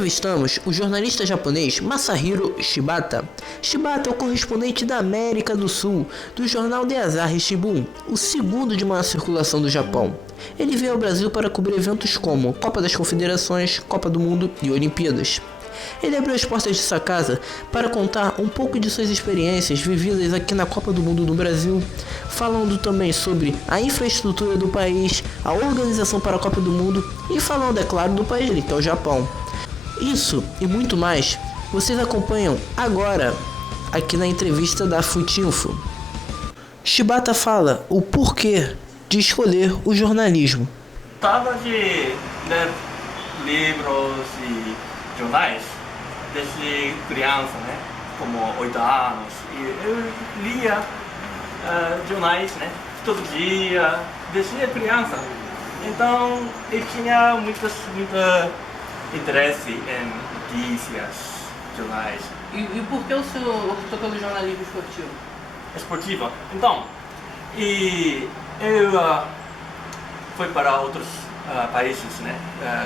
entrevistamos o jornalista japonês Masahiro Shibata. Shibata é o correspondente da América do Sul do jornal The Asahi Shimbun, o segundo de maior circulação do Japão. Ele veio ao Brasil para cobrir eventos como Copa das Confederações, Copa do Mundo e Olimpíadas. Ele abriu as portas de sua casa para contar um pouco de suas experiências vividas aqui na Copa do Mundo no Brasil, falando também sobre a infraestrutura do país, a organização para a Copa do Mundo e falando, é claro, do país dele, que é o Japão. Isso e muito mais vocês acompanham agora aqui na entrevista da Futinfo. Shibata fala o porquê de escolher o jornalismo. Gostava de ler livros e jornais desde criança, né? Como 8 anos. E eu lia jornais, né? Todo dia, desde criança. Então eu tinha muito interesse em notícias, jornais. E por que o senhor optou pelo jornalismo esportivo? Esportivo? Então, e eu fui para outros países, né?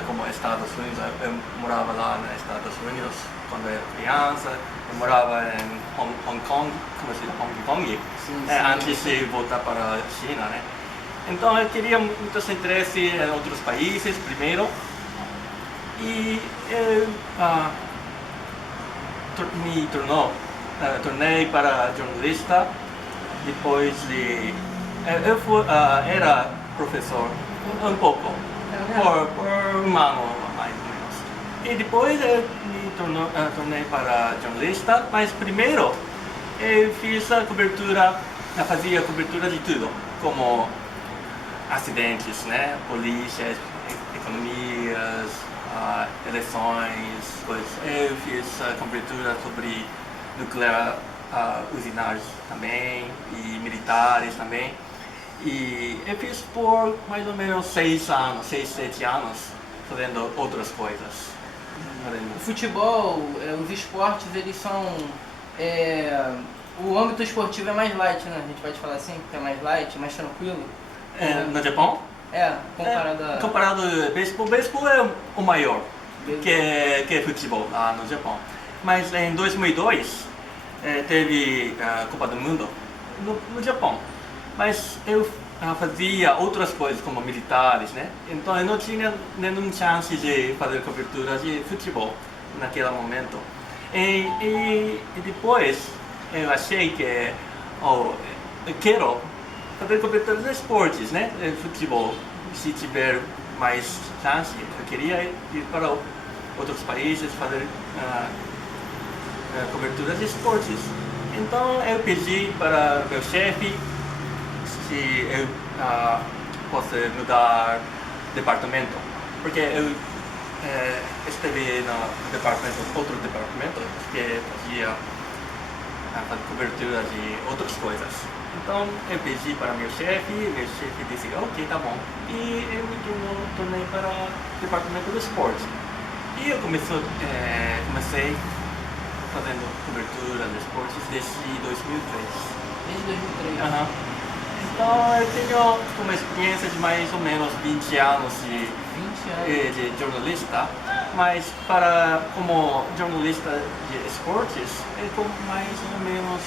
Como Estados Unidos. Eu morava lá nos Estados Unidos quando eu era criança. Eu morava em Hong Kong, como se diz, Hong Kong, antes de voltar para a China, né? Então eu queria muito interesse em outros países primeiro. E eu me tornei para jornalista depois de... Eu era professor um pouco, por um ano mais ou menos. E depois eu me tornei para jornalista, mas primeiro eu fiz fazia cobertura de tudo, como acidentes, né? Polícias, economias, eleições, coisas. Eu fiz cobertura sobre nuclear, usinários também, e militares também. E eu fiz por mais ou menos 6, 7 anos, fazendo outras coisas. O futebol, os esportes, eles são... o âmbito esportivo é mais light, né? A gente pode falar assim, que é mais light, mais tranquilo. No Japão? Comparado ao beisebol. O beisebol é o maior que futebol lá no Japão. Mas em 2002 teve a Copa do Mundo no Japão. Mas eu fazia outras coisas como militares, né? Então eu não tinha nenhuma chance de fazer cobertura de futebol naquele momento. E depois eu achei que eu quero fazer cobertura de esportes, né? Futebol. Se tiver mais chance, eu queria ir para outros países fazer cobertura de esportes. Então eu pedi para meu chefe se eu posso mudar departamento, porque eu estive no outro departamento que fazia cobertura de outras coisas. Então eu pedi para meu chefe disse, ok, tá bom. E eu me tornei para o departamento do esporte. E eu comecei fazendo cobertura de esportes desde 2003. Desde 2003? Então eu tenho uma experiência de mais ou menos 20 anos de jornalista, mas como jornalista de esportes, eu estou mais ou menos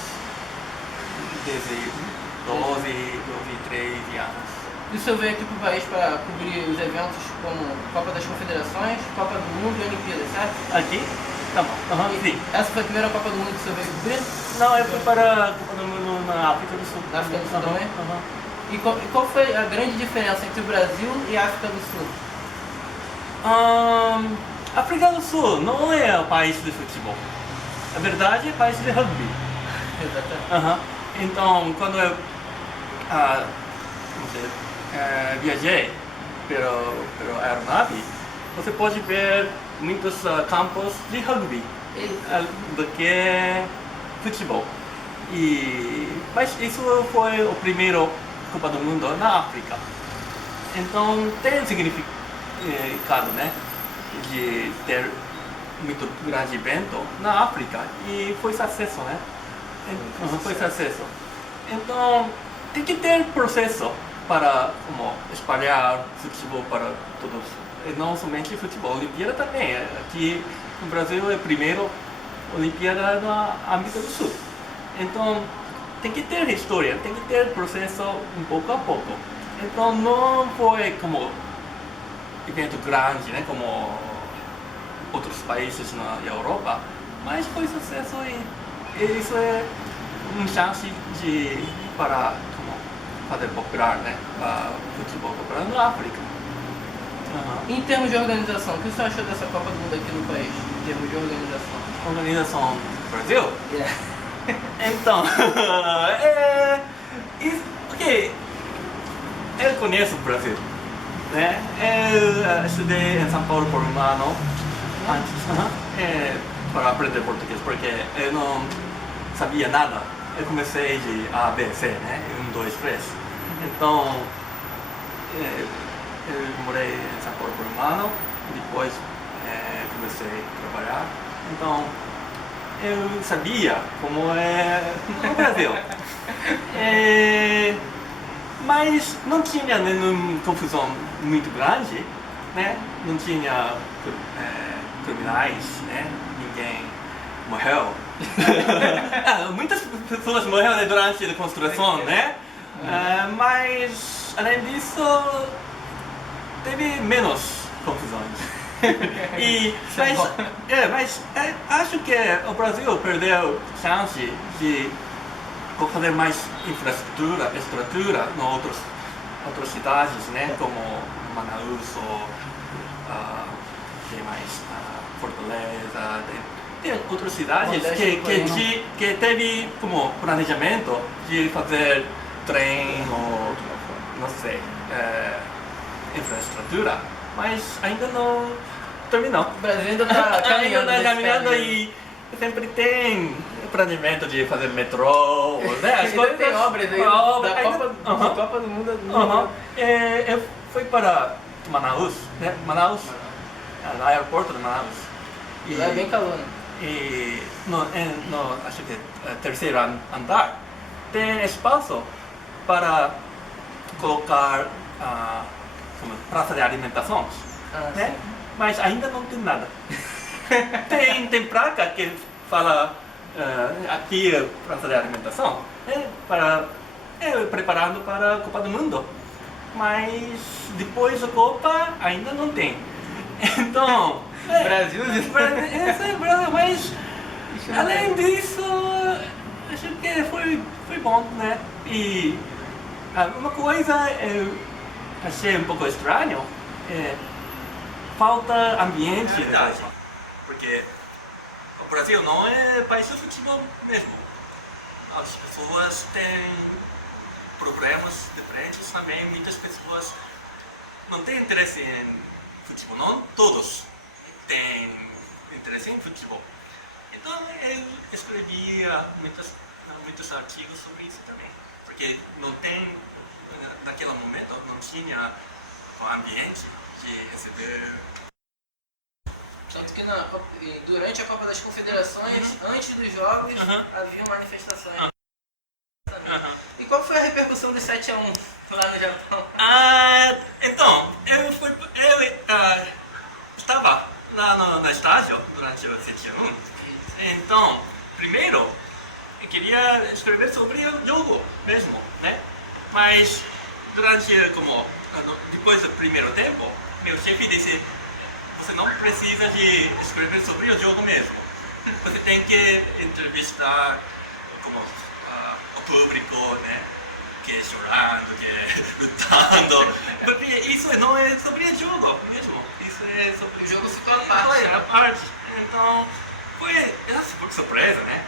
desde 12, 13 anos. E o senhor veio aqui para o país para cobrir os eventos como Copa das Confederações, Copa do Mundo e Olimpíadas, certo? Aqui? Tá bom. Sim. Essa foi a primeira Copa do Mundo que o senhor veio cobrir? Não, eu fui para a Copa do Mundo na África do Sul. Na África do Sul também? E qual foi a grande diferença entre o Brasil e a África do Sul? A África do Sul não é o país de futebol. Na verdade, é o país de rugby. Exatamente. Então, quando eu viajei pela aeronave, você pode ver muitos campos de rugby do que futebol. Mas isso foi o primeiro Copa do Mundo na África. Então tem significado, né, de ter muito grande evento na África e foi sucesso, né? Foi sucesso. Então tem que ter processo para espalhar futebol para todos não somente futebol, Olimpíada também. Aqui no Brasil é a primeira Olimpíada na América do Sul. Então tem que ter história, tem que ter processo um pouco a pouco. Então não foi como evento grande, né, como outros países na Europa, mas foi sucesso e isso é uma chance para fazer popular, né, futebol popular na África. Em termos de organização, o que você achou dessa Copa do Mundo aqui no país? Em termos de organização? Organização do Brasil? Yeah. Então, ok, eu conheço o Brasil, né? Eu estudei em São Paulo por um ano antes, para aprender português, porque eu não sabia nada. Eu comecei de A, B, C, né? 1, 2, 3. Então, eu morei em São Paulo por um ano, depois comecei a trabalhar. Então, eu sabia como é no Brasil. Mas não tinha nenhuma confusão muito grande, né? Não tinha criminais, né? Ninguém morreu. Muitas pessoas morreram durante a construção, né? Mas, além disso, teve menos confusões. Mas acho que o Brasil perdeu a chance de fazer mais infraestrutura em outras cidades, né? Como Manaus ou que mais? Fortaleza. Tem outras cidades que teve como planejamento de fazer trem ou não sei, infraestrutura, mas ainda não terminou. O Brasil ainda está caminhando e sempre tem planejamento de fazer metrô, né? Ainda tem obras aí da Copa do Mundo. Eu fui para Manaus, né? No aeroporto de Manaus. E lá é bem calor, né? E acho que terceiro andar tem espaço para colocar como praça de alimentação, né? Mas ainda não tem nada. tem placa que fala aqui é praça de alimentação, preparando para a Copa do Mundo, mas depois da Copa ainda não tem. Então Brasil, mas além disso, acho que foi bom, né? E uma coisa eu achei um pouco estranho falta ambiente. É verdade, porque o Brasil não é país de futebol mesmo. As pessoas têm problemas diferentes também. Muitas pessoas não têm interesse em futebol, não todos têm interesse em futebol. Então eu escrevia muitos artigos sobre isso também, porque não tem, naquele momento, não tinha o ambiente de receber. Tanto que durante a Copa das Confederações, antes dos Jogos, havia manifestações. E qual foi a repercussão do 7-1 lá no Japão? Então, eu estava lá no estádio durante o 7-1. Então, primeiro, eu queria escrever sobre o jogo mesmo, né? Mas depois do primeiro tempo, meu chefe disse: você não precisa de escrever sobre o jogo mesmo. Você tem que entrevistar o público, né? Que é chorando, que é lutando. Porque isso não é sobre o jogo mesmo. Isso é sobre o jogo ficou à parte. Então, foi surpresa, né?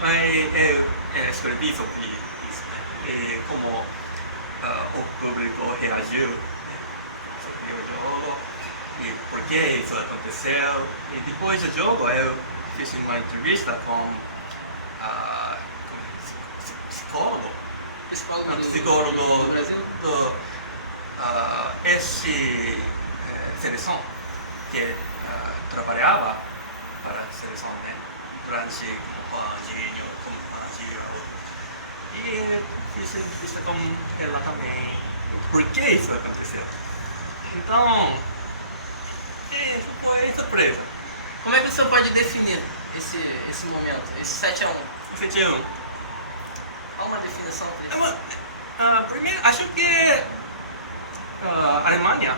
Mas eu escrevi sobre isso, né? E como o público reagiu, né? Sobre o jogo. E por que isso aconteceu. E depois do jogo eu fiz uma entrevista com psicólogo do Brasil, esse seleção que trabalhava para a seleção, né? Durante como e fiz entrevista com ela também por que isso aconteceu. Então foi surpresa. Como é que o senhor pode definir esse momento, esse 7-1? 7-1. Há uma definição para isso? Primeiro, acho que a Alemanha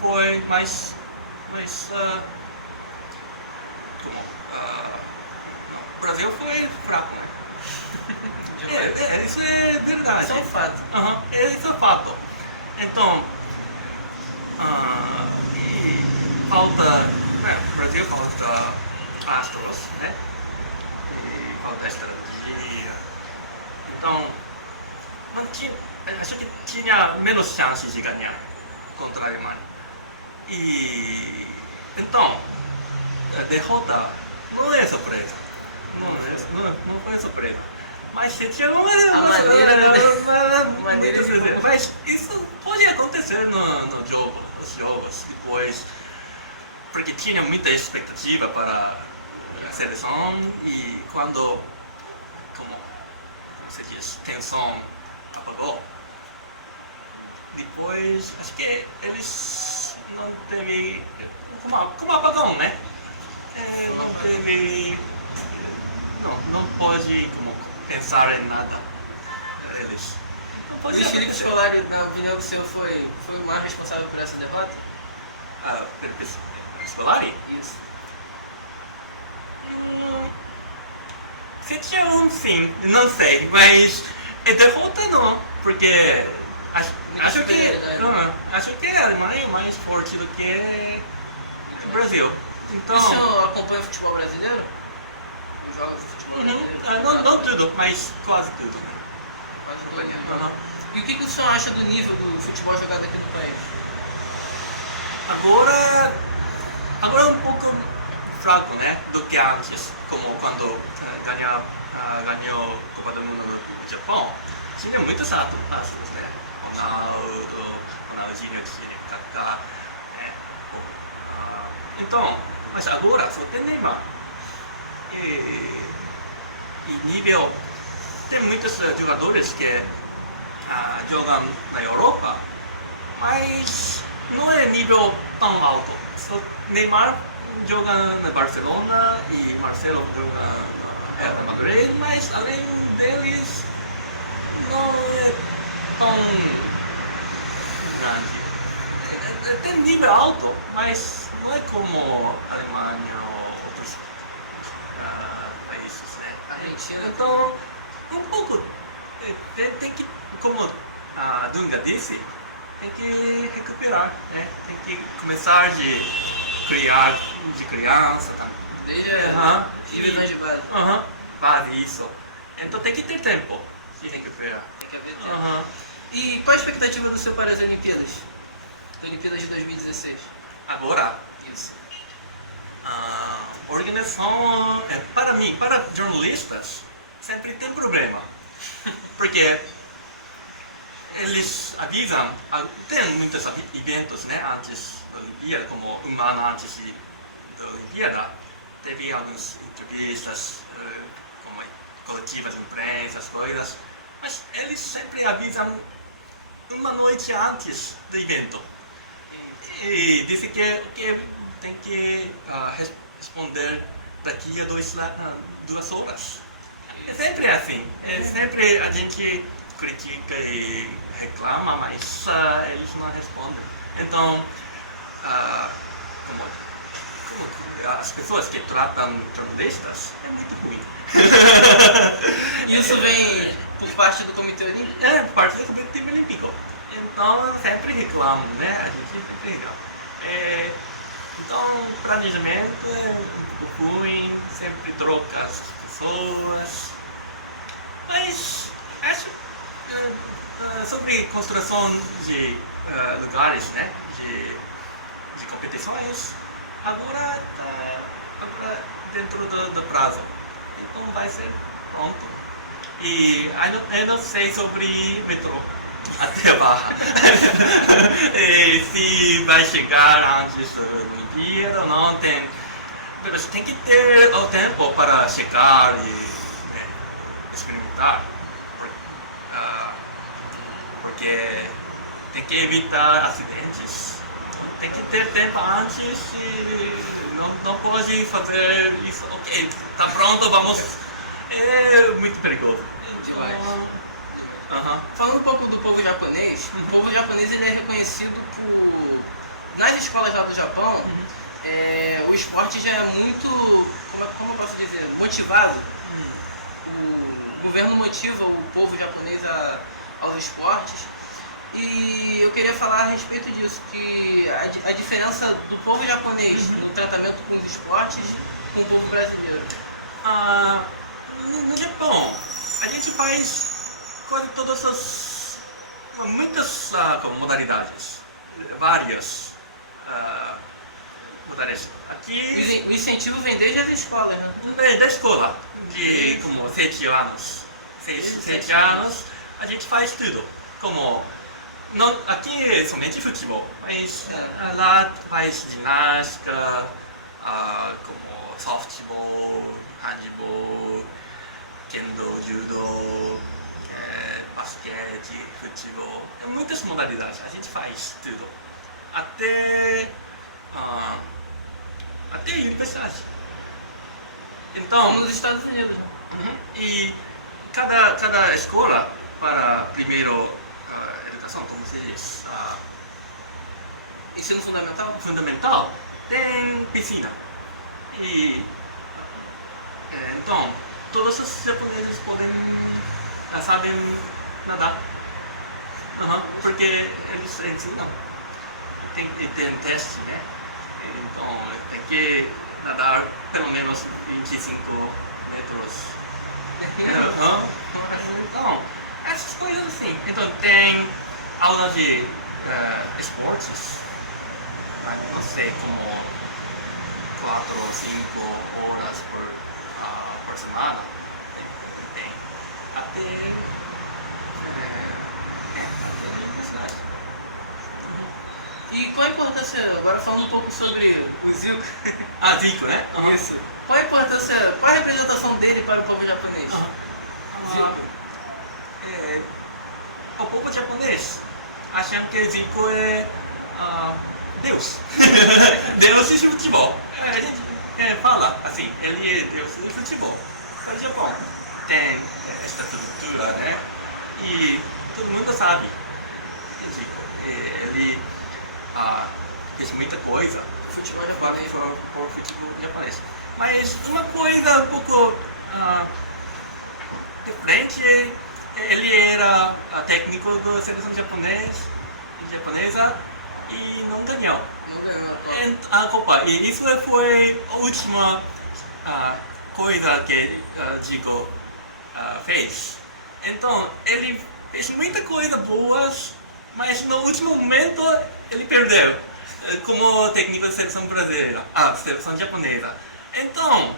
foi mais como, o Brasil foi fraco, né? Isso é verdade. Isso é um fato. Isso é fato. Então, e falta, o Brasil falta astros, né? E falta estratégia. Então, não tinha, acho que tinha menos chances de ganhar contra a Alemanha. E então, a derrota não é surpresa. Não foi surpresa. Mas 7-1 era mas isso pode acontecer nos jogos depois, porque tinha muita expectativa para a seleção e quando, como se diz, tensão apagou, depois acho que eles não teve como apagão, né? Não teve, não pode pensar em nada eles. Não pode Luiz Felipe Scolari, na opinião do senhor, foi o mais responsável por essa derrota? Scolari? Isso. 7-1 sim, não sei, mas derrota não, porque acho que a Alemanha é mais forte do que o Brasil. Então, o senhor acompanha o futebol brasileiro? Os jogos de futebol brasileiro? não tudo, mas quase tudo. Quase tudo. E o que o senhor acha do nível do futebol jogado aqui no país? Agora é um pouco fraco, né, do que antes, como quando ganhou a Copa do Mundo no Japão, tinha muitos astros, né, Ronaldinho, Kaká, né, então, mas agora só tem Neymar. E nível, tem muitos jogadores que jogam na Europa, mas não é nível tão alto. Só Neymar joga na Barcelona e Marcelo joga no Real Madrid, mas além deles não é tão grande. Tem nível alto, mas não é como a Alemanha ou outros países, né? Argentina. Então, um pouco, tem que, como a Dunga disse, tem que recuperar, né? Tem que começar de criar de criança, tá? Desde divisões de base. Base, isso. Então tem que ter tempo de recuperar. Tem que haver tempo. E qual a expectativa do senhor para as Olimpíadas? Olimpíadas de 2016. Agora, Isso. a organização, para mim, para jornalistas, sempre tem problema. Porque eles avisam, tem muitos eventos, né, antes da Olimpíada, como um ano antes da Olimpíada, teve algumas entrevistas, como coletivas de imprensa, as coisas, mas eles sempre avisam uma noite antes do evento. E dizem que tem que responder daqui a 2 horas. É sempre assim, sempre a gente critica e reclama, mas eles não respondem. Então, como as pessoas que tratam jornalistas é muito ruim. Isso vem por parte do Comitê Olímpico? É, por parte do Comitê Olímpico. Então, sempre reclamam, né? A gente sempre reclama. Então, o planejamento é um pouco ruim, sempre troca as pessoas. Mas, acho sobre construção de lugares, né? De competições, agora dentro do prazo. Então vai ser pronto. E eu não sei sobre metrô até a Barra. Se vai chegar antes da Olimpíada ou não, mas tem que ter o tempo para chegar e experimentar. Porque tem que evitar acidentes. Tem que ter tempo antes e não pode fazer isso. Ok, tá pronto, vamos. É muito perigoso. Demais. Aham. Falando um pouco do povo japonês, o povo japonês ele é reconhecido por... Nas escolas lá do Japão, o esporte já é muito, como eu posso dizer, motivado. O governo motiva o povo japonês aos esportes. E eu queria falar a respeito disso, que a diferença do povo japonês no tratamento com os esportes com o povo brasileiro. No Japão, a gente faz quase todas as... muitas modalidades, várias modalidades. Aqui... O incentivo vem desde as escolas, né? Da escola, de como 7 anos. 7 anos, a gente faz tudo. Como, não, aqui é somente futebol, mas lá faz ginástica, como softball, handball, kendo, judo, basquete, futebol. Muitas modalidades, a gente faz tudo. Até universidade. Então, Nos Estados Unidos. e cada escola para primeiro educação, como se diz, Ensino fundamental, tem piscina. E então, todos os japoneses sabem nadar. Porque eles ensinam. Tem teste, né? Então, tem que nadar pelo menos 25 metros. Então, essas coisas assim. Então, tem aula de esportes, não sei, como 4 ou 5 horas por semana. Tem até universidade. E qual a importância, agora falando um pouco sobre o Zico, Zico, né? isso. Qual a importância, qual a representação dele para o povo japonês? O povo japonês acha que Zico é Deus. Deus de futebol. A gente fala assim, ele é Deus de futebol. No Japão tem esta cultura, né? E todo mundo sabe. Ele fez muita coisa por futebol japonês. Mas uma coisa um pouco diferente, ele era técnico da seleção japonesa e não ganhou a Copa. E isso foi a última coisa que Zico fez. Então, ele fez muita coisa boas, mas no último momento ele perdeu como técnico da seleção brasileira, seleção japonesa. Então,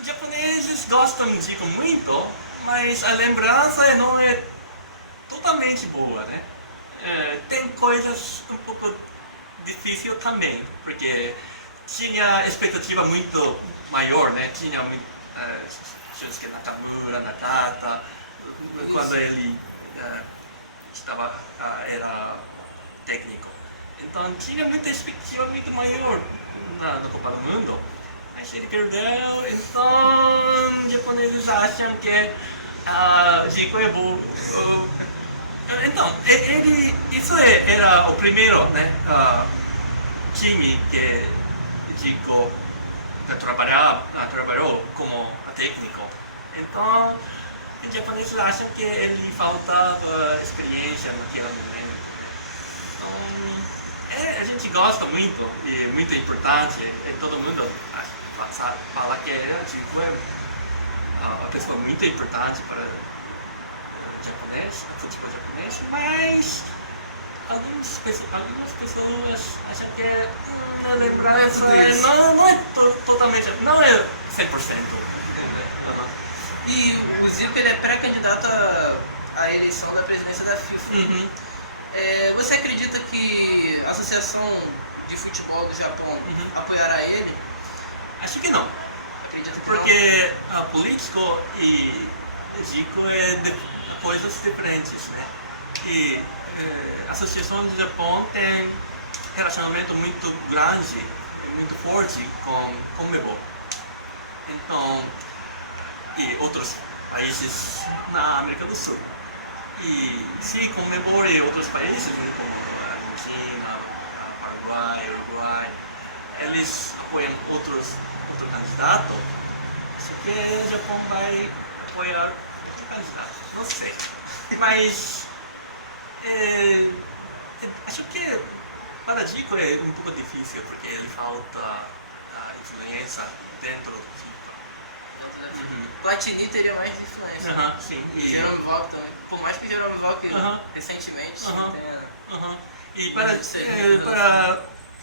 os japoneses gostam de Zico muito, mas a lembrança não é totalmente boa, né? Tem coisas um pouco difíceis também, porque tinha expectativa muito maior, né? Tinha Shinsuke Nakamura, Nakata, quando ele era técnico. Então tinha muita expectativa muito maior na Copa do Mundo. Mas ele perdeu, então os japoneses acham que Zico é bom. Então, isso era o primeiro, né, time que Zico trabalhou como técnico. Então, os japoneses acham que ele faltava experiência naquele momento. Então, a gente gosta muito, e muito importante, e todo mundo fala que Zico é uma pessoa muito importante para o futebol japonês, mas algumas pessoas acham que a lembrança não é totalmente, não é 100%. E o Zico ele é pré-candidato à eleição da presidência da FIFA. Você acredita que a Associação de Futebol do Japão apoiará ele? Acho que não. Acredito que porque político e Zico é coisas diferentes, né? E a Associação do Japão tem relacionamento muito grande, muito forte com Conmebol. Então, e outros países na América do Sul. E se Conmebol e outros países, como Argentina, Paraguai, Uruguai, eles apoiam outro candidato, acho que o Japão vai apoiar outro candidato, não sei. Mas acho que para Zico é um pouco difícil, porque ele falta a influência dentro do time. Platini teria mais influência. Sim. E Jerome Valk também. Por mais que o Jerome Valk recentemente tenha... E para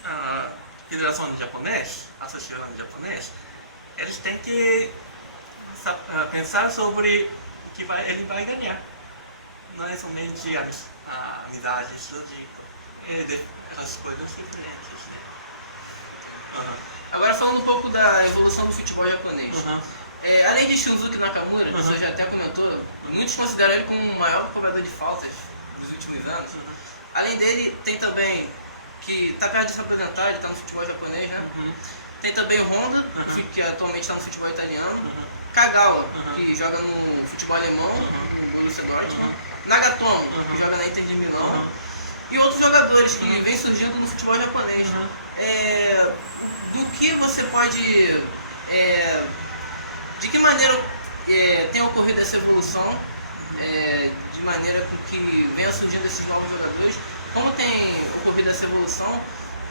a Federação de Japonês, a Associação de Japonês, eles têm que pensar sobre o que ele vai ganhar. Não é somente a amizade estratégica, essas coisas diferentes. Agora falando um pouco da evolução do futebol japonês. Além de Shunsuke Nakamura, que você já até comentou, muitos consideram ele como o maior cobrador de faltas dos últimos anos. Além dele, tem também, que está perto de se apresentar, ele está no futebol japonês, né? Tem também o Honda, que atualmente está no futebol italiano. Kagawa, que joga no futebol alemão, no Borussia Dortmund. Nagatomo, que joga na Inter de Milão. E outros jogadores que vêm surgindo no futebol japonês. Do que você pode... de que maneira tem ocorrido essa evolução, de maneira que venha surgindo esses novos jogadores, como tem ocorrido essa evolução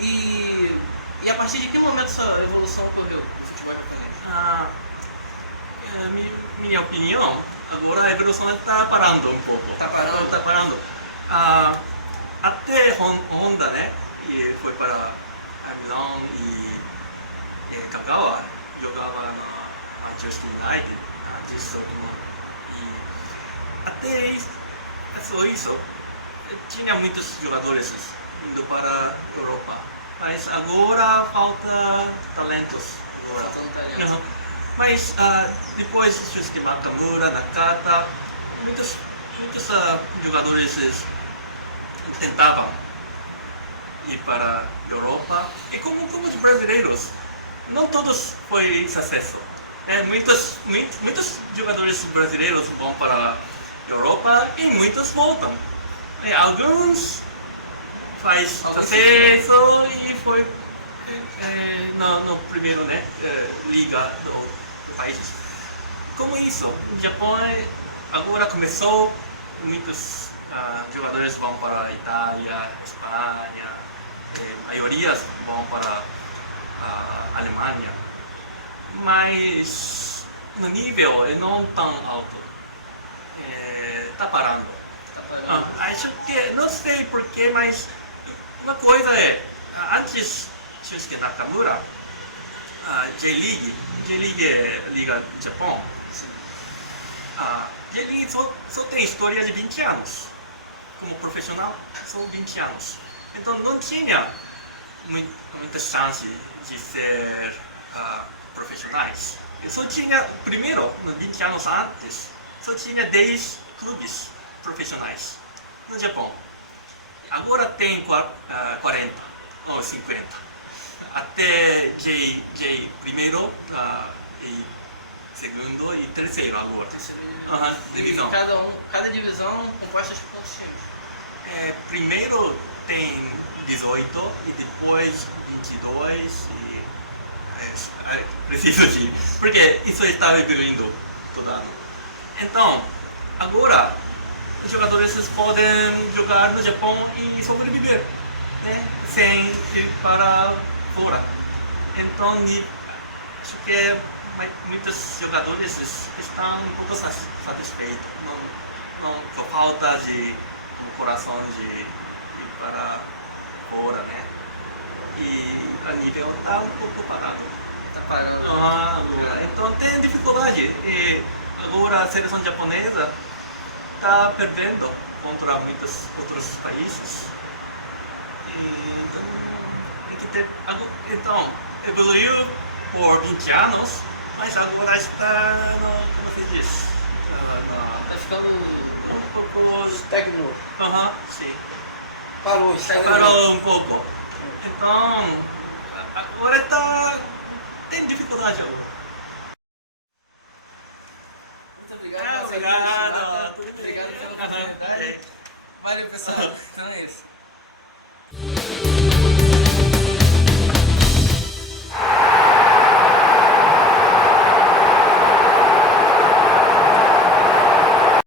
e a partir de que momento essa evolução ocorreu no futebol japonês? Minha opinião, agora a evolução está parando um pouco. Está parando? Está parando. Até Honda, né, e foi para Milão e Kagawa jogava na Manchester United, e até isso tinha muitos jogadores indo para a Europa, mas agora falta talentos. Mas depois Shunsuke Nakamura, Nakata, muitos jogadores tentavam ir para a Europa, e como os brasileiros, não todos foi sucesso. Muitos jogadores brasileiros vão para a Europa e muitos voltam. Alguns faz sucesso e foi no primeiro, né, liga do país. Como isso? O Japão agora começou, muitos jogadores vão para a Itália, Espanha, a maioria vão para a Alemanha, mas no nível não tão alto, está parando. Acho que, não sei porquê, mas uma coisa antes Shunsuke Nakamura, J-League é a Liga do Japão, J-League só tem história de 20 anos, como profissional, só 20 anos. Então não tinha muita chance de ser profissionais. Só tinha, primeiro, nos 20 anos antes, só tinha 10 clubes profissionais no Japão. Agora tem 40 ou 50. Até J primeiro, e segundo e terceiro agora. Divisão. Cada divisão composta de quantos times? Primeiro tem 18 e depois 22 e preciso de... porque isso está evoluindo todo ano. Então, agora os jogadores podem jogar no Japão e sobreviver, né, sem ir para fora. Então, acho que muitos jogadores estão um pouco satisfeitos, não por falta de coração de ir para fora, né? E a nível está um pouco parado. Está parando. Agora. Então tem dificuldade. E agora a seleção japonesa está perdendo contra muitos outros países. Então, evoluiu por 20 anos, mas agora está, como se diz? Está ficando um pouco... Estagnou. Sim. Parou, Parou um pouco. Então, agora tá... tem dificuldade. Muito obrigado. Obrigado. Obrigado pela oportunidade. Valeu, pessoal. Então é isso.